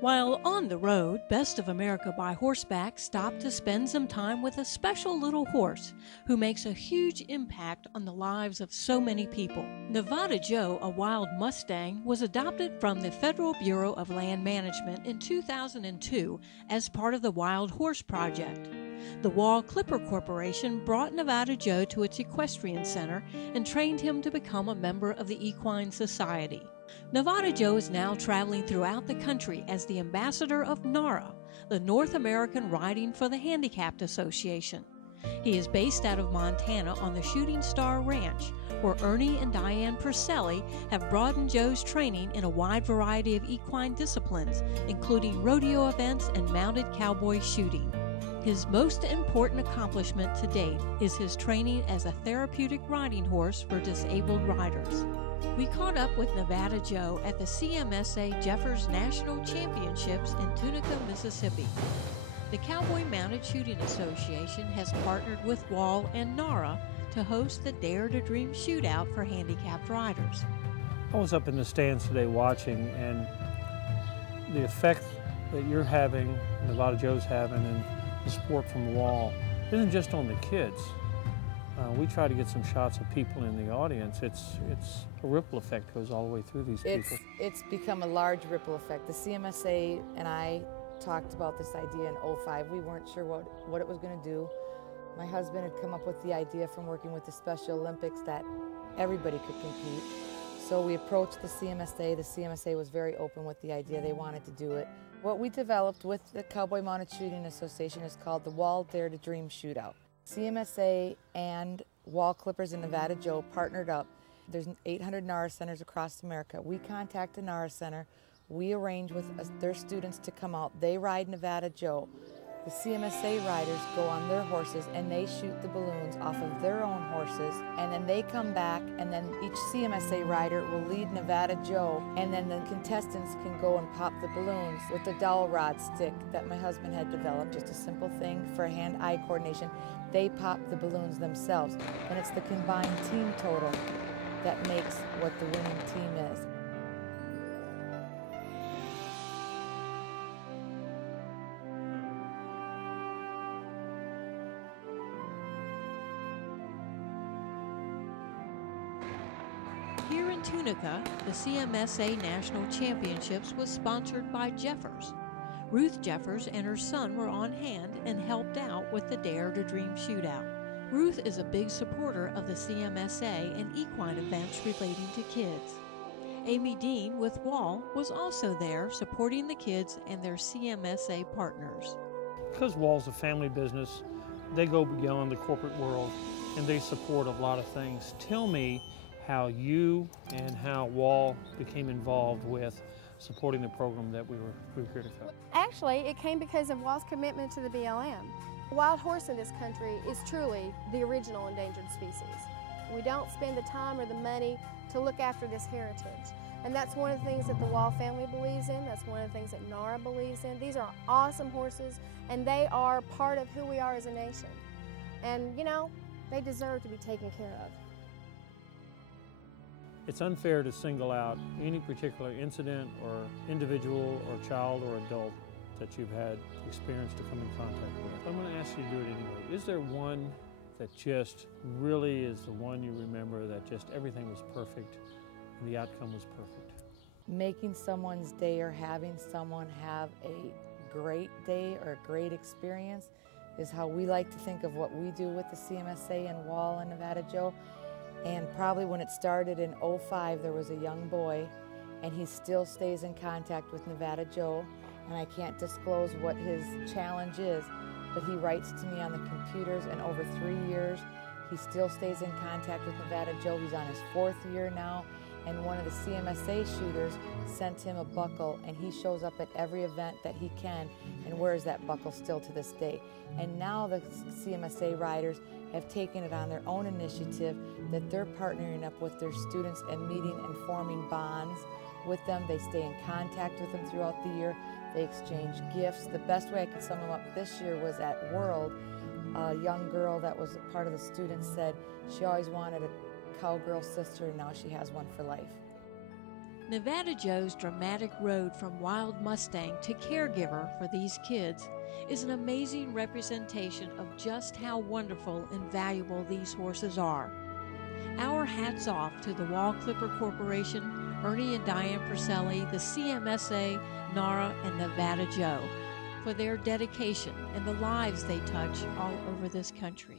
While on the road, Best of America by Horseback stopped to spend some time with a special little horse who makes a huge impact on the lives of so many people. Nevada Joe, a wild Mustang, was adopted from the Federal Bureau of Land Management in 2002 as part of the Wild Horse Project. The Wahl Clipper Corporation brought Nevada Joe to its equestrian center and trained him to become a member of the Equine Society. Nevada Joe is now traveling throughout the country as the ambassador of NARA, the North American Riding for the Handicapped Association. He is based out of Montana on the Shooting Star Ranch, where Ernie and Diane Purcelli have broadened Joe's training in a wide variety of equine disciplines, including rodeo events and mounted cowboy shooting. His most important accomplishment to date is his training as a therapeutic riding horse for disabled riders. We caught up with Nevada Joe at the CMSA Jeffers National Championships in Tunica, Mississippi. The Cowboy Mounted Shooting Association has partnered with Wahl and NARA to host the Dare to Dream Shootout for handicapped riders. I was up in the stands today watching, and the effect that you're having, Nevada Joe's having, and the support from Wahl isn't just on the kids. We try to get some shots of people in the audience. It's a ripple effect goes all the way through these people. It's become a large ripple effect. The CMSA and I talked about this idea in '05. We weren't sure what it was going to do. My husband had come up with the idea from working with the Special Olympics that everybody could compete. So we approached the CMSA. The CMSA was very open with the idea. They wanted to do it. What we developed with the Cowboy Mounted Shooting Association is called the Wahl Dare to Dream Shootout. CMSA and Wahl Clippers and Nevada Joe partnered up. There's 800 NARA centers across America. We contact a NARA center. We arrange with their students to come out. They ride Nevada Joe. The CMSA riders go on their horses and they shoot the balloons off of their own horses, and then they come back, and then each CMSA rider will lead Nevada Joe, and then the contestants can go and pop the balloons with the dowel rod stick that my husband had developed, just a simple thing for hand-eye coordination. They pop the balloons themselves, and it's the combined team total that makes what the winning team is. Here in Tunica, the CMSA National Championships was sponsored by Jeffers. Ruth Jeffers and her son were on hand and helped out with the Dare to Dream Shootout. Ruth is a big supporter of the CMSA and equine events relating to kids. Amy Dean with Wahl was also there supporting the kids and their CMSA partners. Because Wahl's a family business, they go beyond the corporate world and they support a lot of things. Tell me how you and how Wahl became involved with supporting the program that we were here to cover. Actually, it came because of Wahl's commitment to the BLM. The wild horse in this country is truly the original endangered species. We don't spend the time or the money to look after this heritage. And that's one of the things that the Wahl family believes in. That's one of the things that NARA believes in. These are awesome horses, and they are part of who we are as a nation. And, you know, they deserve to be taken care of. It's unfair to single out any particular incident or individual or child or adult that you've had experience to come in contact with. I'm going to ask you to do it anyway. Is there one that just really is the one you remember that just everything was perfect and the outcome was perfect? Making someone's day or having someone have a great day or a great experience is how we like to think of what we do with the CMSA and Wahl and Nevada Joe. And probably when it started in '05, there was a young boy, and he still stays in contact with Nevada Joe, and I can't disclose what his challenge is, but he writes to me on the computers, and over 3 years, he still stays in contact with Nevada Joe. He's on his 4th year now, and one of the CMSA shooters sent him a buckle, and he shows up at every event that he can and wears that buckle still to this day. And now the CMSA riders have taken it on their own initiative that they're partnering up with their students and meeting and forming bonds with them. They stay in contact with them throughout the year. They exchange gifts. The best way I could sum them up this year was at World. A young girl that was a part of the students said she always wanted a cowgirl sister, and now she has one for life. Nevada Joe's dramatic road from wild Mustang to caregiver for these kids is an amazing representation of just how wonderful and valuable these horses are. Our hats off to the Wahl Clipper Corporation, Ernie and Diane Purcelli, the CMSA, NARA, and Nevada Joe for their dedication and the lives they touch all over this country.